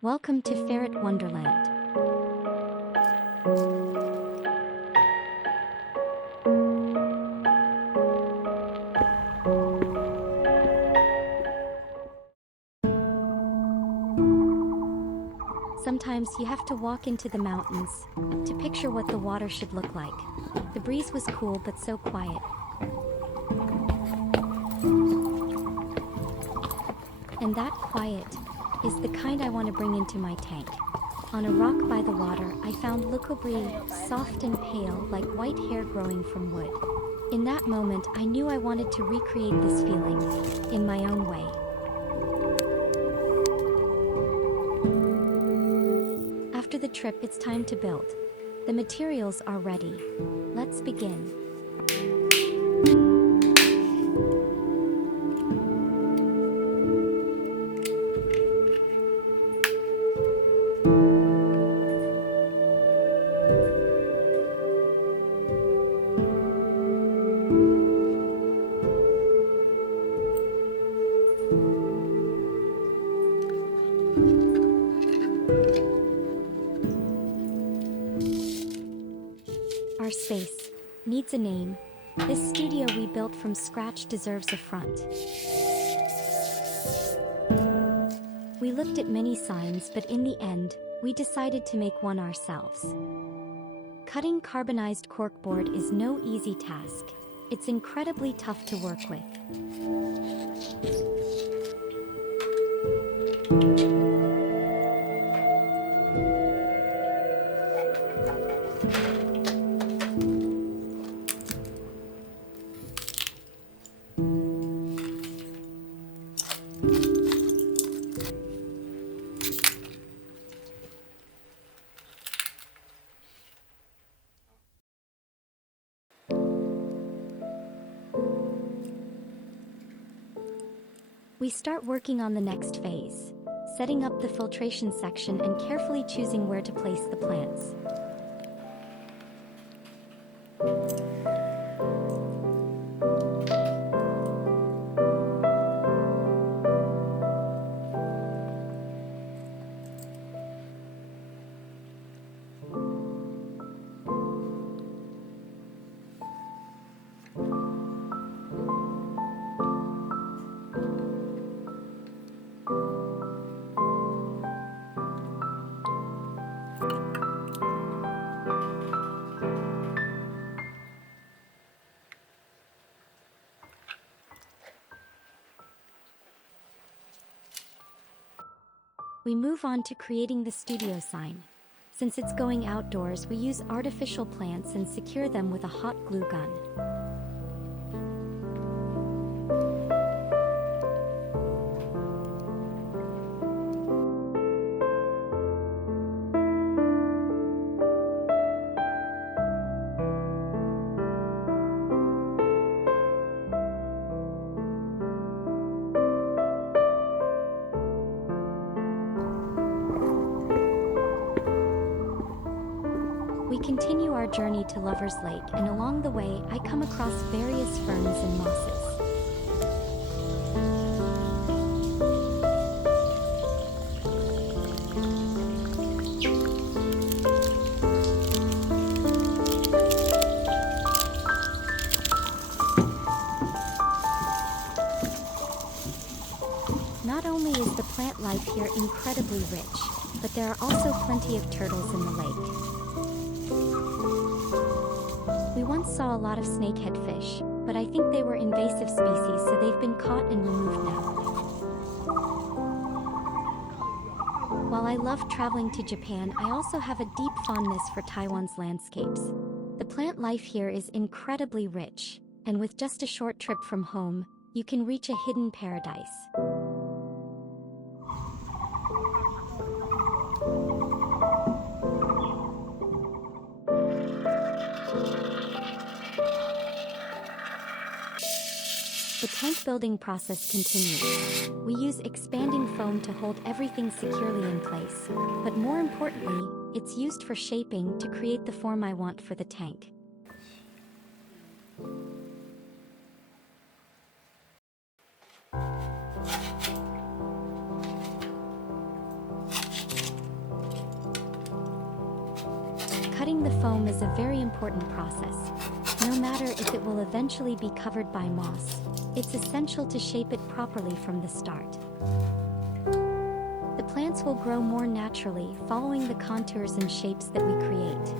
Welcome to Ferret Wonderland. Sometimes you have to walk into the mountains to picture what the water should look like. The breeze was cool but so quiet. And that quiet is the kind I want to bring into my tank. On a rock by the water, I found Lucobri, soft and pale like white hair growing from wood. In that moment, I knew I wanted to recreate this feeling in my own way. After the trip, it's time to build. The materials are ready. Let's begin. Our space needs a name. This studio we built from scratch deserves a front. We looked at many signs, but in the end, we decided to make one ourselves. Cutting carbonized corkboard is no easy task. It's incredibly tough to work with. We start working on the next phase, setting up the filtration section and carefully choosing where to place the plants. We move on to creating the studio sign. Since it's going outdoors, we use artificial plants and secure them with a hot glue gun. We continue our journey to Lover's Lake, and along the way, I come across various ferns and mosses. Not only is the plant life here incredibly rich, but there are also plenty of turtles in the lake. We once saw a lot of snakehead fish, but I think they were invasive species, so they've been caught and removed now. While I love traveling to Japan, I also have a deep fondness for Taiwan's landscapes. The plant life here is incredibly rich, and with just a short trip from home, you can reach a hidden paradise. The tank building process continues. We use expanding foam to hold everything securely in place, but more importantly, it's used for shaping to create the form I want for the tank. Cutting the foam is a very important process. No matter if it will eventually be covered by moss, it's essential to shape it properly from the start. The plants will grow more naturally following the contours and shapes that we create.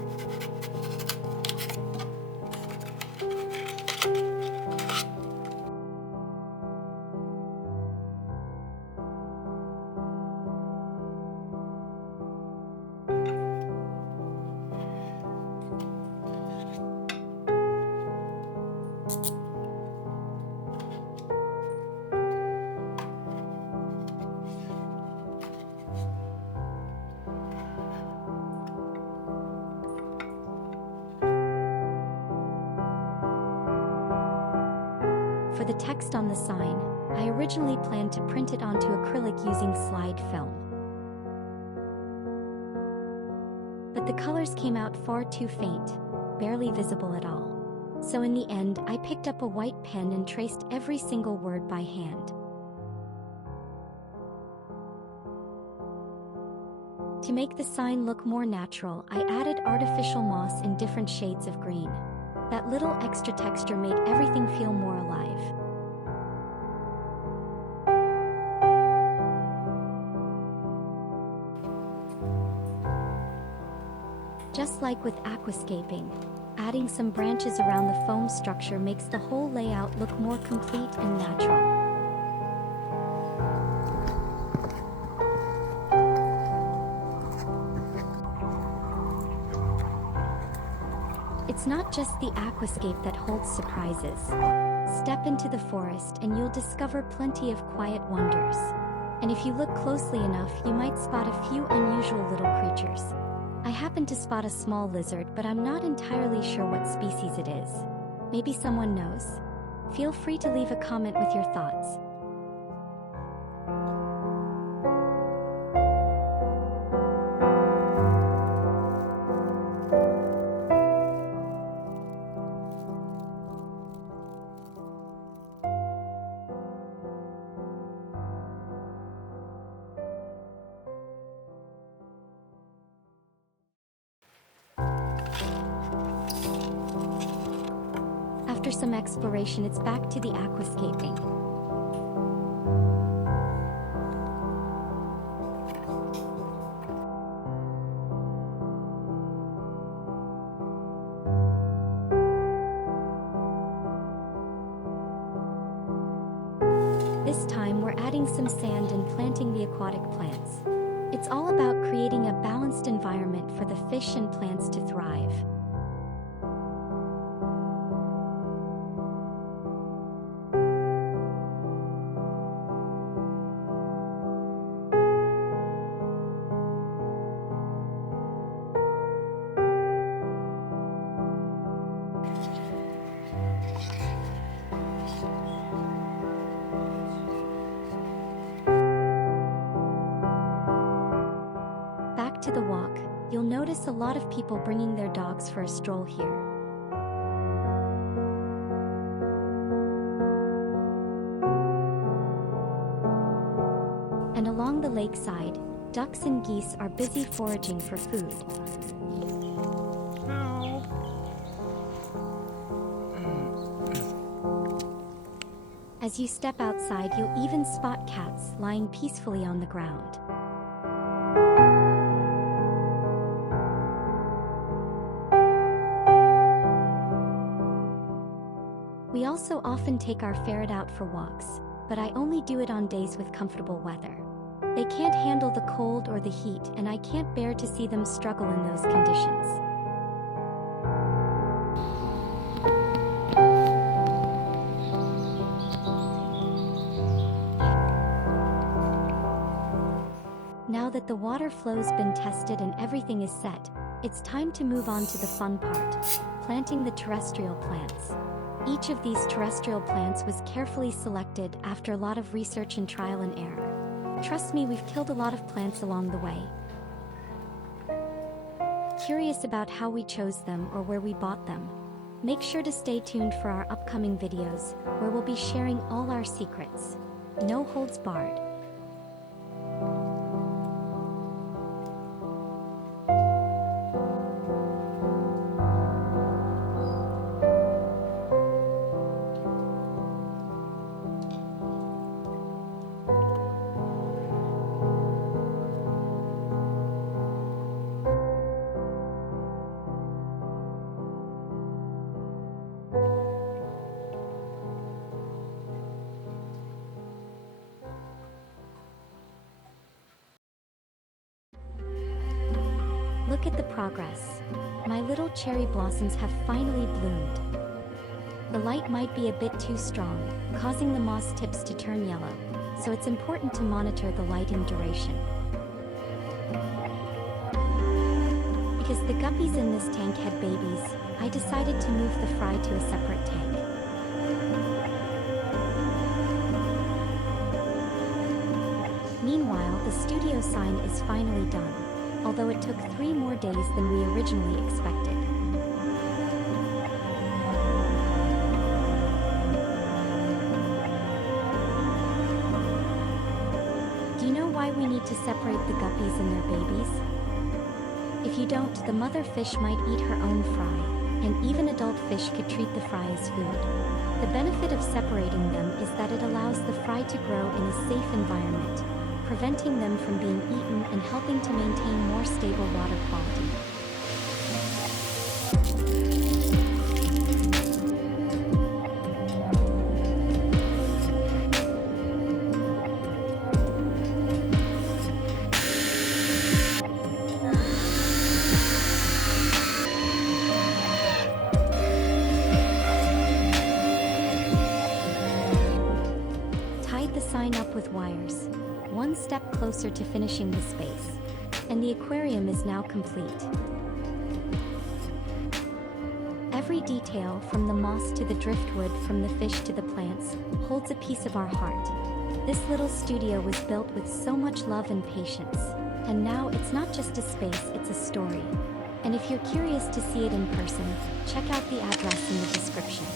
For the text on the sign, I originally planned to print it onto acrylic using slide film. But the colors came out far too faint, barely visible at all. So in the end, I picked up a white pen and traced every single word by hand. To make the sign look more natural, I added artificial moss in different shades of green. That little extra texture made everything feel more alive. Just like with aquascaping, adding some branches around the foam structure makes the whole layout look more complete and natural. It's not just the aquascape that holds surprises. Step into the forest and you'll discover plenty of quiet wonders. And if you look closely enough, you might spot a few unusual little creatures. I happened to spot a small lizard, but I'm not entirely sure what species it is. Maybe someone knows? Feel free to leave a comment with your thoughts. After some exploration, it's back to the aquascaping. This time we're adding some sand and planting the aquatic plants. It's all about creating a balanced environment for the fish and plants to thrive. Back to the walk, you'll notice a lot of people bringing their dogs for a stroll here. And along the lakeside, ducks and geese are busy foraging for food. As you step outside, you'll even spot cats lying peacefully on the ground. We also often take our ferret out for walks, but I only do it on days with comfortable weather. They can't handle the cold or the heat, and I can't bear to see them struggle in those conditions. Now that the water flow's been tested and everything is set, it's time to move on to the fun part, planting the terrestrial plants. Each of these terrestrial plants was carefully selected after a lot of research and trial and error. Trust me, we've killed a lot of plants along the way. Curious about how we chose them or where we bought them? Make sure to stay tuned for our upcoming videos, where we'll be sharing all our secrets. No holds barred. look at the progress. My little cherry blossoms have finally bloomed. The light might be a bit too strong, causing the moss tips to turn yellow, so it's important to monitor the lighting duration. Because the guppies in this tank had babies, I decided to move the fry to a separate tank. Meanwhile, the studio sign is finally done, although it took 3 more days than we originally expected. Do you know why we need to separate the guppies and their babies? If you don't, the mother fish might eat her own fry, and even adult fish could treat the fry as food. The benefit of separating them is that it allows the fry to grow in a safe environment, preventing them from being eaten and helping to maintain more stable water quality. Tied the sign up with wires, one step closer to finishing the space, and the aquarium is now complete. Every detail, from the moss to the driftwood, from the fish to the plants, holds a piece of our heart. This little studio was built with so much love and patience, and now it's not just a space, it's a story. And if you're curious to see it in person, check out the address in the description.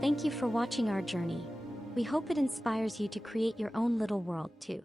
Thank you for watching our journey. We hope it inspires you to create your own little world too.